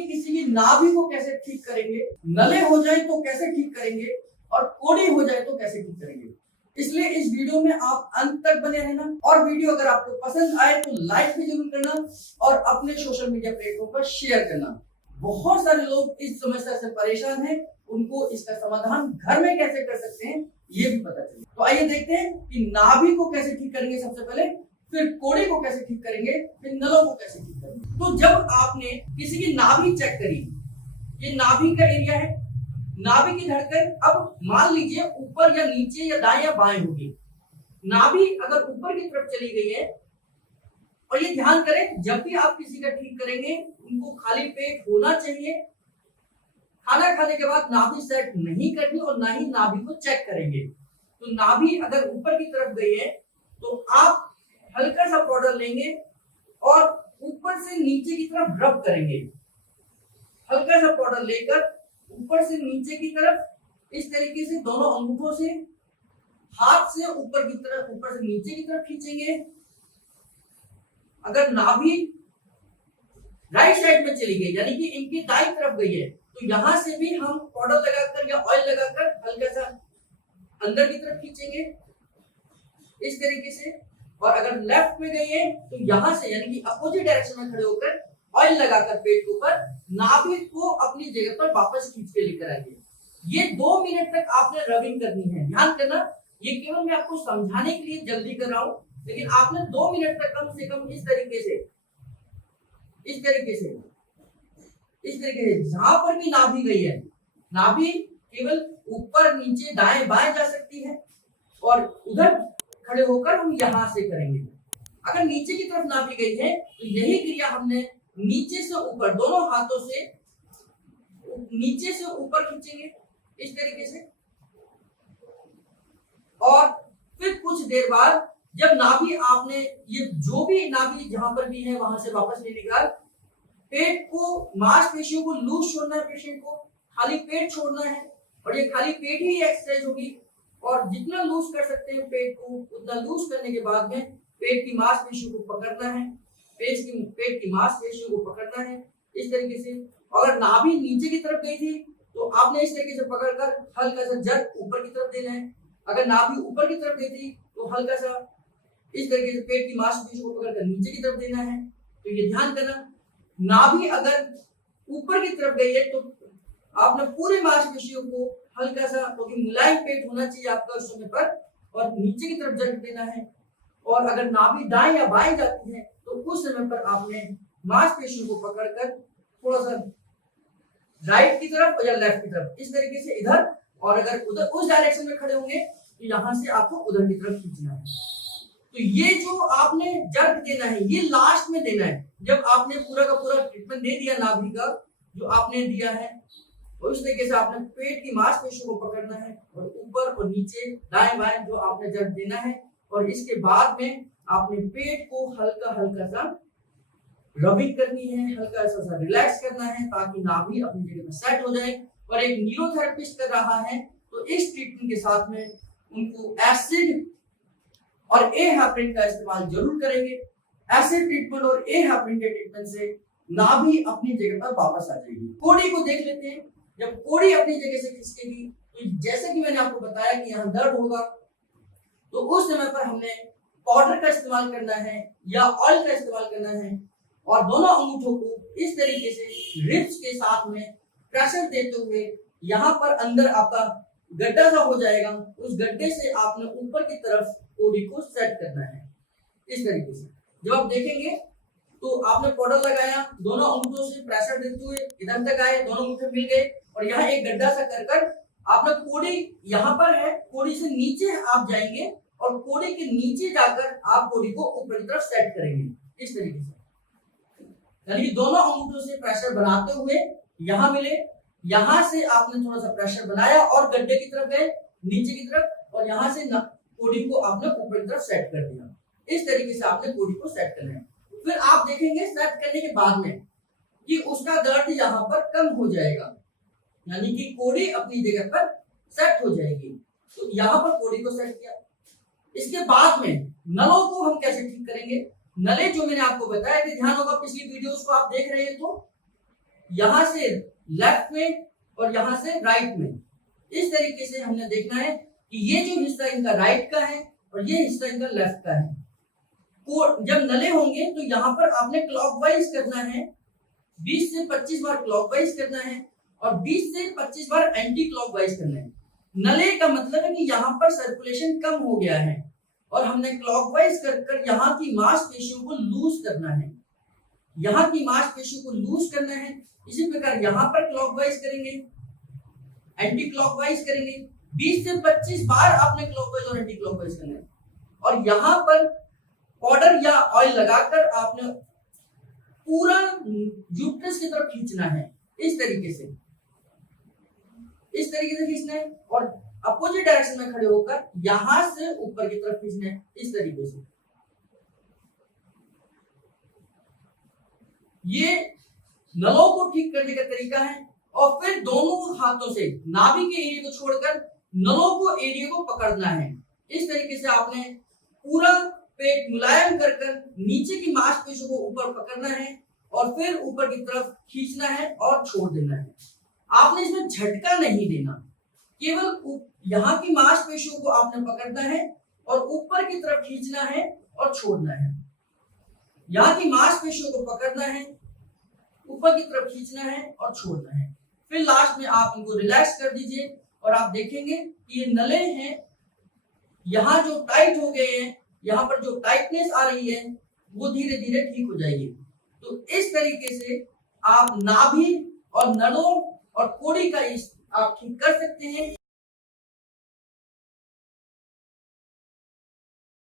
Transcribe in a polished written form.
अपनी किसी की नाभि को कैसे ठीक करेंगे, नले हो जाए तो कैसे ठीक करेंगे और कोड़ी हो जाए तो कैसे ठीक करेंगे। इसलिए इस वीडियो में आप अंत तक बने रहना और वीडियो अगर आपको पसंद आए तो लाइक भी जरूर करना और अपने सोशल मीडिया प्लेटफॉर्म पर शेयर करना। बहुत सारे लोग इस समस्या से परेशान हैं, उनको इसका समाधान घर में कैसे कर सकते हैं ये भी पता चले। तो आइए देखते हैं कि नाभि को कैसे ठीक करेंगे सबसे पहले, फिर कोड़े को कैसे ठीक करेंगे, फिर नलों को कैसे ठीक करेंगे। तो जब आपने किसी की नाभि चेक करी, ये नाभि का एरिया है, नाभि की धड़कन अब मान लीजिए ऊपर या नीचे या दाएं या बाएं होगी। नाभि अगर ऊपर की तरफ चली गई है, और ये ध्यान करें जब भी आप किसी का ठीक करेंगे उनको खाली पेट होना चाहिए। खाना खाने के बाद नाभि सेट नहीं करनी और ना ही नाभि को चेक करेंगे। तो नाभि अगर ऊपर की तरफ गई है तो आप हल्का सा पाउडर लेंगे और ऊपर से नीचे की तरफ रब करेंगे। हल्का सा पाउडर लेकर ऊपर से नीचे की तरफ इस तरीके से दोनों अंगूठों से हाथ से ऊपर की तरफ, ऊपर से नीचे की तरफ खींचेंगे। अगर नाभि राइट साइड में चली गई यानी कि इनकी दाईं तरफ गई है तो यहां से भी हम पाउडर लगाकर या ऑयल लगाकर हल्का सा अंदर की तरफ खींचेंगे इस तरीके से। और अगर लेफ्ट में गई है तो यहां से यानी कि अपोजिट डायरेक्शन में खड़े होकर ऑयल लगाकर पेट के ऊपर नाभि को अपनी जगह पर वापस खींच के लेकर आइए। ये 2 मिनट तक आपने रबिंग करनी है। ध्यान करना, ये केवल मैं आपको समझाने के लिए जल्दी कर रहा हूं, लेकिन आपने 2 मिनट तक कम से कम इस तरीके से जहां पर भी नाभि गई है, नाभि केवल ऊपर नीचे दाएं बाएं जा सकती है और उधर खड़े होकर हम यहां से करेंगे। अगर नीचे की तरफ नाभि गई है तो यही क्रिया हमने नीचे से ऊपर दोनों हाथों से नीचे से ऊपर खींचेंगे इस तरीके से। और फिर कुछ देर बाद जब नाभि आपने ये जो भी नाभि जहां पर भी है वहां से वापस ले लेकर पेट को, मांसपेशियों को लूज छोड़ना है, पेशेंट को खाली पेट छोड़ना है और ये खाली पेट ही एक्सरसाइज होगी। और जितना लूज कर सकते हैं पेट को उतना लूज करने के बाद में पेट की मांसपेशियों को पकड़ना है, पेट की मांसपेशियों को पकड़ना है इस तरीके से। अगर नाभि नीचे की तरफ गई थी तो आपने इस तरीके से पकड़कर हल्का सा जर्क ऊपर की तरफ देना है। अगर नाभि ऊपर की तरफ गई थी तो हल्का सा इस तरीके से पेट की मांसपेशियों को पकड़कर नीचे की तरफ देना है। तो ये ध्यान करना, नाभि अगर ऊपर की तरफ गई है तो आपने पूरे मांसपेशियों को हल्का सा, क्योंकि मुलायम पेट होना चाहिए आपका उस समय पर, और नीचे की तरफ जर्क देना है। और अगर नाभि दाएं या बाएं जाती है तो उस समय पर आपने मांसपेशियों को पकड़कर थोड़ा सा राइट की तरफ या लेफ्ट की तरफ इस तरीके से इधर, और अगर उधर उस डायरेक्शन में खड़े होंगे तो यहां से आपको उधर की तरफ खींचना है। तो ये जो आपने जर्क देना है ये लास्ट में देना है, जब आपने पूरा का पूरा ट्रीटमेंट दे दिया नाभि का जो आपने दिया है। और उस तरीके से आपने पेट की मांसपेशियों को पकड़ना है और ऊपर और नीचे दाएं बाएं जो आपने जर्क देना है। और इसके बाद में आपने पेट को हल्का हल्का सा रबिंग करनी है, हल्का सा रिलैक्स करना है ताकि नाभि अपनी जगह पर सेट हो जाए। और एक न्यूरोथेरेपिस्ट कर रहा है तो इस ट्रीटमेंट के साथ में उनको एसिड और ए हेपरिन का इस्तेमाल जरूर करेंगे। एसिड ट्रीटमेंट और ए हेपरिन के ट्रीटमेंट से नाभि अपनी जगह पर वापस आ जाएगी। कोड़ी को देख लेते हैं। जब कोड़ी अपनी जगह से खिसकेगी तो जैसे कि मैंने आपको बताया कि यहाँ दर्द होगा तो उस समय पर हमने पाउडर का इस्तेमाल करना है या ऑयल का इस्तेमाल करना है और दोनों अंगूठों को इस तरीके से रिब्स के साथ में प्रेशर देते हुए यहाँ पर अंदर आपका गड्ढा सा हो जाएगा, उस गड्ढे से आपने ऊपर की तरफ कोड़ी को सेट करना है इस तरीके से। जब आप देखेंगे तो आपने पाउडर लगाया, दोनों अंगूठों से प्रेशर देते हुए इधर तक आए, दोनों अंगूठे मिल गए और यहाँ एक गड्ढा सा कर आपने कोड़ी यहाँ पर है, कोड़ी से नीचे आप जाएंगे और कोड़ी के नीचे जाकर आप कोड़ी को ऊपर की तरफ सेट करेंगे इस तरीके से। यानी कि दोनों अंगूठों से प्रेशर बनाते हुए यहाँ मिले, यहाँ से आपने थोड़ा सा प्रेशर बनाया और गड्ढे की तरफ गए नीचे की तरफ, और यहाँ से कोड़ी को आपने ऊपर की तरफ सेट कर दिया। इस तरीके से आपने कोड़ी को सेट करना है। फिर आप देखेंगे सेट करने के बाद में कि उसका दर्द यहाँ पर कम हो जाएगा, यानी कि कोड़ी अपनी जगह पर सेट हो जाएगी। तो यहाँ पर कोड़ी को सेट किया। इसके बाद में नलों को हम कैसे ठीक करेंगे। नले जो मैंने आपको बताया कि ध्यान होगा पिछली वीडियोस को आप देख रहे हैं तो यहां से लेफ्ट में और यहां से राइट में। इस तरीके से हमने देखना है कि ये जो हिस्सा इनका राइट का है और ये हिस्सा इनका लेफ्ट का है। जब नले होंगे तो यहाँ पर आपने क्लॉकवाइज करना है, 20 से 25 बार क्लॉकवाइज करना है और 20 से 25 बार एंटी क्लॉकवाइज करना है। नले का मतलब है कि यहाँ पर सर्कुलेशन कम हो गया है और हमने क्लॉकवाइज कर यहाँ की मांसपेशियों को लूज करना है, यहाँ की मांसपेशियों को लूज करना है। इसी प्रकार यहाँ पर क्लॉकवाइज करेंगे, एंटी क्लॉकवाइज करेंगे, 20 से 25 बार आपने क्लॉकवाइज और एंटी क्लॉकवाइज करना है। और यहाँ पर पाउडर या ऑयल लगाकर आपने पूरा यूट्रस की तरफ खींचना है, इस तरीके से खींचना है और अपोजिट डायरेक्शन में खड़े होकर यहां से ऊपर की तरफ खींचना है, इस तरीके से। ये नलों को ठीक करने का तरीका है। और फिर दोनों हाथों से नाभि के एरिया को छोड़कर नलों को एरिया को पकड़ना है। इस तरीके से आपने पूरा पेट मुलायम कर नीचे की मांसपेशियों को ऊपर पकड़ना है और फिर ऊपर की तरफ खींचना है और छोड़ देना है। आपने इसमें झटका नहीं देना, केवल यहाँ की मांसपेशियों को आपने पकड़ना है और ऊपर की तरफ खींचना है और छोड़ना है। यहाँ की मांसपेशियों को पकड़ना है, ऊपर की तरफ खींचना है और छोड़ना है। फिर लास्ट में आप इनको रिलैक्स कर दीजिए और आप देखेंगे कि ये नले हैं, यहाँ जो टाइट हो गए हैं, यहाँ पर जो टाइटनेस आ रही है वो धीरे धीरे ठीक हो जाएगी। तो इस तरीके से आप नाभि और नलों और कोड़ी का आप ठीक कर सकते हैं।